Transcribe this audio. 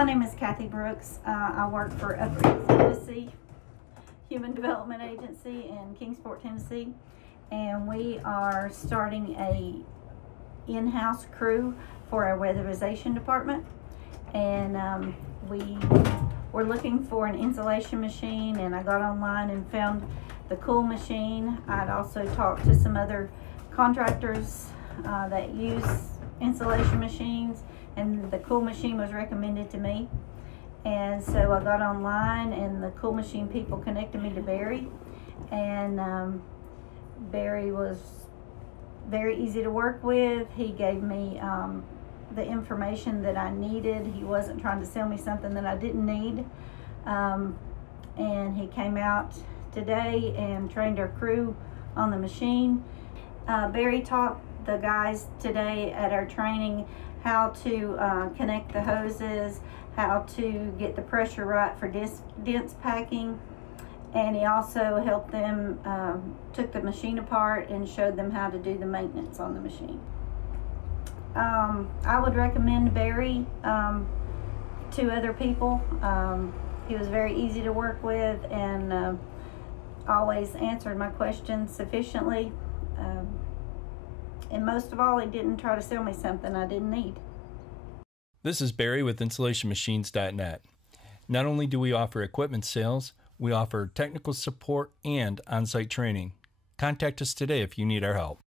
My name is Kathy Brooks. I work for Upgrade Tennessee Human Development Agency in Kingsport, Tennessee, and we are starting a in-house crew for our weatherization department. And we were looking for an insulation machine, and I got online and found the Cool machine. I'd also talked to some other contractors that use insulation machines, and the Cool machine was recommended to me. And so I got online, and the Cool machine people connected me to Barry, and Barry was very easy to work with. He gave me the information that I needed. He wasn't trying to sell me something that I didn't need. And he came out today and trained our crew on the machine. Barry taught the guys today at our training how to connect the hoses, how to get the pressure right for dense packing, and he also helped them, took the machine apart and showed them how to do the maintenance on the machine. I would recommend Barry to other people. He was very easy to work with and always answered my questions sufficiently. And most of all, he didn't try to sell me something I didn't need. This is Barry with insulationmachines.net. Not only do we offer equipment sales, we offer technical support and on-site training. Contact us today if you need our help.